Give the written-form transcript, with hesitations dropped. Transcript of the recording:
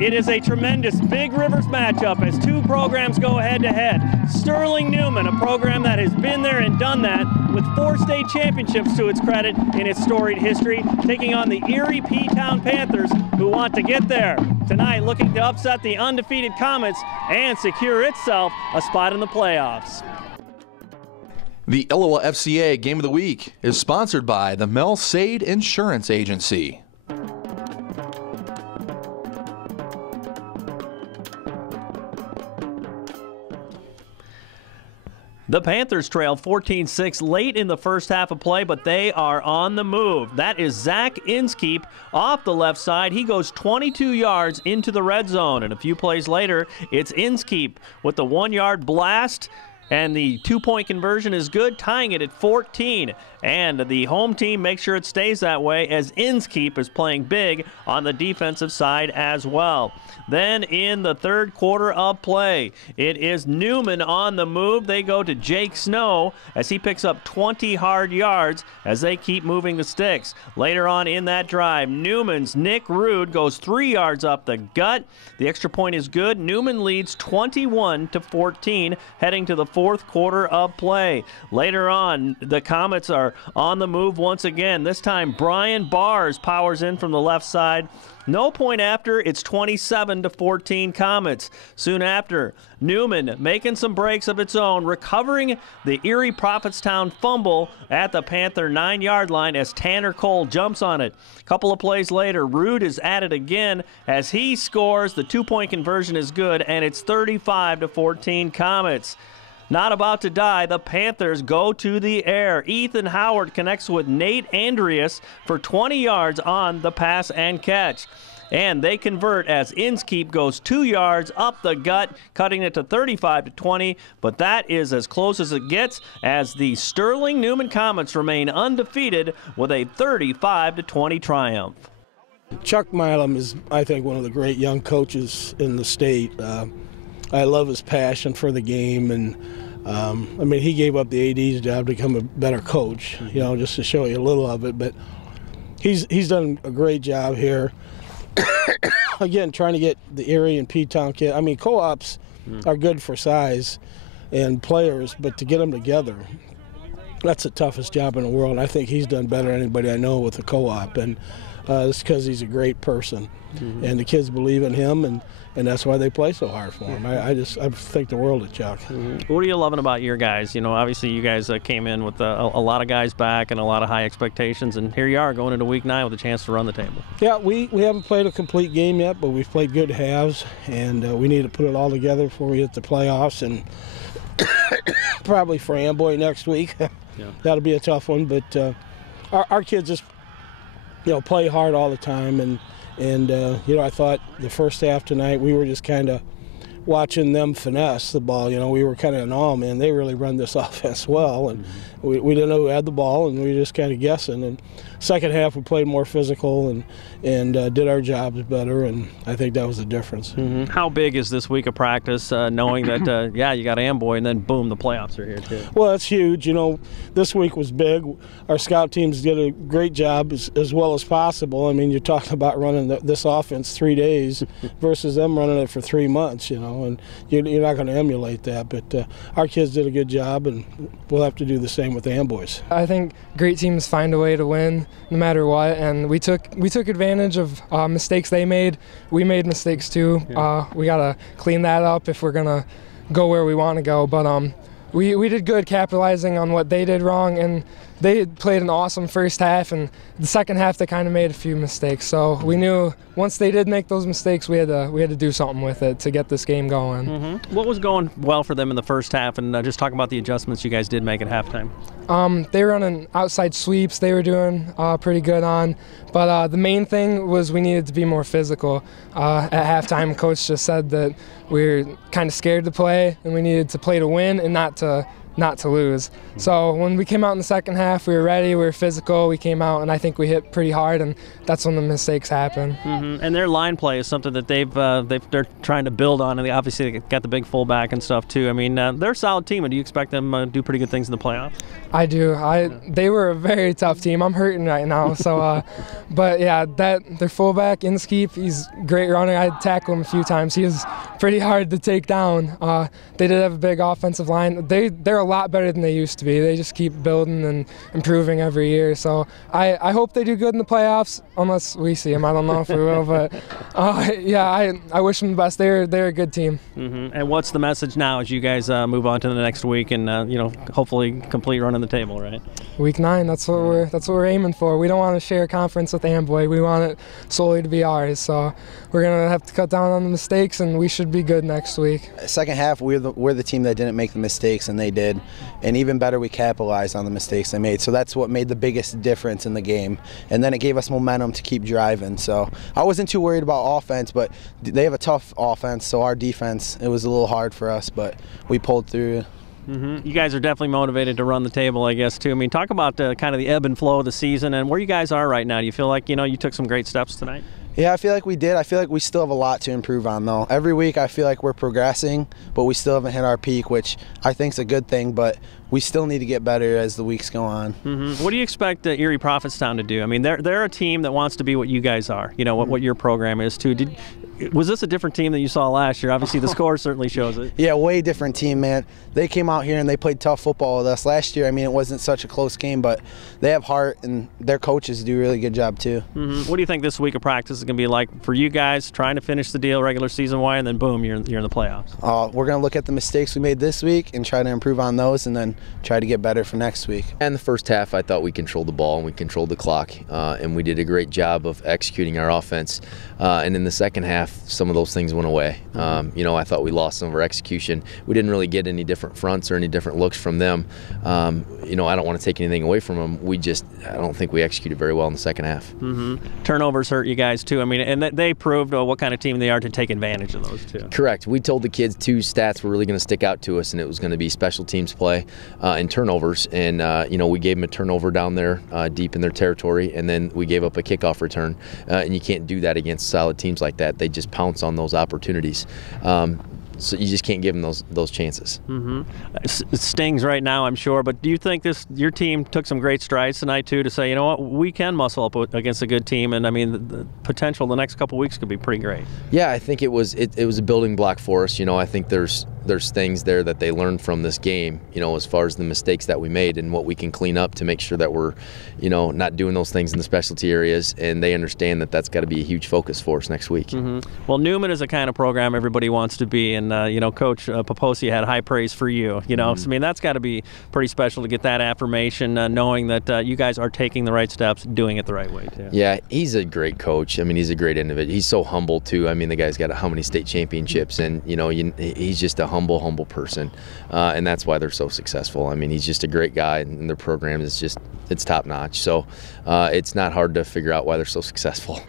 It is a tremendous Big Rivers matchup as two programs go head-to-head. Sterling Newman, a program that has been there and done that with 4 state championships to its credit in its storied history, taking on the Erie Ptown Panthers, who want to get there tonight, looking to upset the undefeated Comets and secure itself a spot in the playoffs. The ILLOWA FCA Game of the Week is sponsored by the Sade Insurance Agency. The Panthers trail 14-6 late in the first half of play, but they are on the move. That is Zach Inskeep off the left side. He goes 22 yards into the red zone, and a few plays later, it's Inskeep with the 1-yard blast. And the 2-point conversion is good, tying it at 14. And the home team makes sure it stays that way as Inskeep is playing big on the defensive side as well. Then in the third quarter of play, it is Newman on the move. They go to Jake Snow as he picks up 20 hard yards as they keep moving the sticks. Later on in that drive, Newman's Nick Rude goes 3 yards up the gut. The extra point is good. Newman leads 21-14 heading to the fourth quarter of play. Later on, the Comets are on the move once again. This time, Brian Bars powers in from the left side. No point after, it's 27-14 Comets. Soon after, Newman making some breaks of its own, recovering the Erie Prophetstown fumble at the Panther 9-yard line as Tanner Cole jumps on it. A couple of plays later, Rude is at it again as he scores. The 2-point conversion is good, and it's 35-14 Comets. Not about to die, the Panthers go to the air. Ethan Howard connects with Nate Andreas for 20 yards on the pass and catch. And they convert as Inskeep goes 2 yards up the gut, cutting it to 35-20. But that is as close as it gets as the Sterling Newman Comets remain undefeated with a 35-20 triumph. Chuck Milam is, I think, one of the great young coaches in the state. I love his passion for the game, and I mean, he gave up the AD's job to become a better coach, you know, just to show you a little of it. But he's done a great job here. Again, trying to get the Erie and Ptown kids. I mean, co-ops are good for size and players, but to get them together, that's the toughest job in the world. And I think he's done better than anybody I know with the co-op, and it's because he's a great person, and the kids believe in him, and that's why they play so hard for him. I think the world of Chuck. What are you loving about your guys? You know, obviously you guys came in with a lot of guys back and a lot of high expectations, and here you are going into week 9 with a chance to run the table. Yeah, we haven't played a complete game yet, but we've played good halves, and we need to put it all together before we hit the playoffs, and probably for Amboy next week. That'll be a tough one, but our kids just, you know, play hard all the time, and you know, I thought the first half tonight we were just kind of watching them finesse the ball. You know, we were kind of in awe, man. They really run this offense well, and we didn't know who had the ball, and we were just kind of guessing. And second half we played more physical and did our jobs better, and I think that was the difference. How big is this week of practice, knowing that, yeah, you got Amboy, and then boom, the playoffs are here too? Well, it's huge. You know, this week was big. Our scout teams did a great job as well as possible. I mean, you're talking about running this offense 3 days versus them running it for 3 months, you know, and you're not going to emulate that. But our kids did a good job, and we'll have to do the same with the Amboys. I think great teams find a way to win no matter what, and we took advantage of mistakes they made. We made mistakes too. We got to clean that up if we're going to go where we want to go. But we did good capitalizing on what they did wrong, and they played an awesome first half, and the second half they kind of made a few mistakes. So we knew once they did make those mistakes, we had to do something with it to get this game going. What was going well for them in the first half, and just talk about the adjustments you guys did make at halftime? They were running outside sweeps. They were doing pretty good on, but the main thing was we needed to be more physical. At halftime, Coach just said that we were kind of scared to play, and we needed to play to win and not to not to lose. So when we came out in the second half, we were ready, we were physical, we came out, and I think we hit pretty hard, and that's when the mistakes happen. And their line play is something that they're trying to build on, and they obviously got the big fullback and stuff too. I mean, they're a solid team, and do you expect them to do pretty good things in the playoffs? I do. They were a very tough team. I'm hurting right now, so but yeah, their fullback Inskeep, he's a great runner. I tackled him a few times. He was pretty hard to take down. They did have a big offensive line. They're a lot better than they used to be. They just keep building and improving every year. So I hope they do good in the playoffs, unless we see them. I don't know if we will, but yeah, I wish them the best. They're a good team. And what's the message now as you guys move on to the next week and hopefully complete run on the table, right? Week 9. That's what we're aiming for. We don't want to share a conference with Amboy. We want it solely to be ours. So we're gonna have to cut down on the mistakes, and we should be good next week. Second half, we're the team that didn't make the mistakes, and they did. And even better, we capitalized on the mistakes they made. So that's what made the biggest difference in the game. And then it gave us momentum to keep driving. So I wasn't too worried about offense, but they have a tough offense. So our defense, it was a little hard for us, but we pulled through. You guys are definitely motivated to run the table, I guess, too. I mean, talk about kind of the ebb and flow of the season and where you guys are right now. Do you feel like, you took some great steps tonight? Yeah, I feel like we did. I feel like we still have a lot to improve on, though. Every week I feel like we're progressing, but we still haven't hit our peak, which I think is a good thing, but we still need to get better as the weeks go on. What do you expect Erie Prophetstown to do? I mean, they're a team that wants to be what you guys are, what your program is, too. Was this a different team than you saw last year? Obviously, the score certainly shows it. Yeah, way different team, man. They came out here and they played tough football with us. Last year, I mean, it wasn't such a close game, but they have heart, and their coaches do a really good job, too. What do you think this week of practice is going to be like for you guys, trying to finish the deal regular season-wide, and then, boom, you're in the playoffs? We're going to look at the mistakes we made this week and try to improve on those, and then try to get better for next week. In the first half, I thought we controlled the ball and we controlled the clock, and we did a great job of executing our offense. And in the second half, some of those things went away. I thought we lost some of our execution. We didn't really get any different fronts or any different looks from them. I don't want to take anything away from them. I don't think we executed very well in the second half. Turnovers hurt you guys too. I mean, and they proved what kind of team they are to take advantage of those too. Correct. We told the kids 2 stats were really going to stick out to us, and it was going to be special teams play and turnovers. And we gave them a turnover down there deep in their territory, and then we gave up a kickoff return. And you can't do that against solid teams like that. They just pounce on those opportunities. So you just can't give them those chances. It stings right now, I'm sure, but do you think your team took some great strides tonight too to say, you know what, we can muscle up against a good team, and I mean the potential the next couple weeks could be pretty great? Yeah, I think it was a building block for us. I think there's things there that they learned from this game, as far as the mistakes that we made and what we can clean up to make sure that we're, not doing those things in the specialty areas, and they understand that that's got to be a huge focus for us next week. Well, Newman is a kind of program everybody wants to be, and Coach Poposi had high praise for you. So, I mean, that's got to be pretty special to get that affirmation, knowing that you guys are taking the right steps, doing it the right way too. Yeah, he's a great coach. I mean, he's a great individual. He's so humble too. I mean, the guy's got how many state championships, and he's just a humble person, and that's why they're so successful. I mean, he's just a great guy, and their program is it's top notch. So it's not hard to figure out why they're so successful.